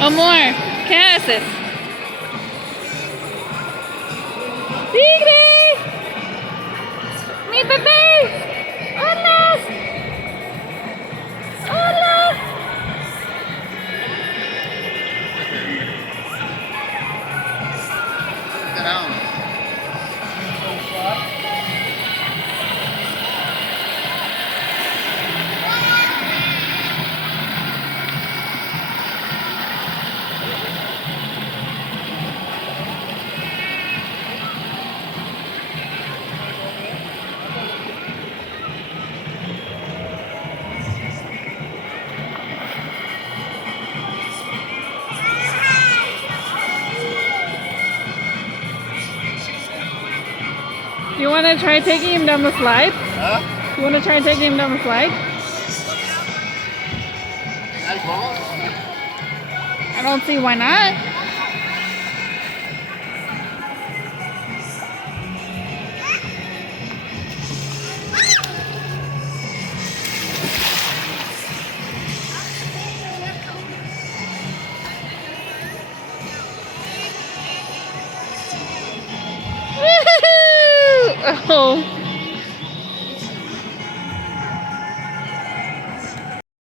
Amor, ¿qué haces? ¡Tigre! ¡Mi bebé! ¡Hola! ¡Hola! You want to try taking him down the slide? Huh? You want to try taking him down the slide? I don't see why not. Woohoo! Oh.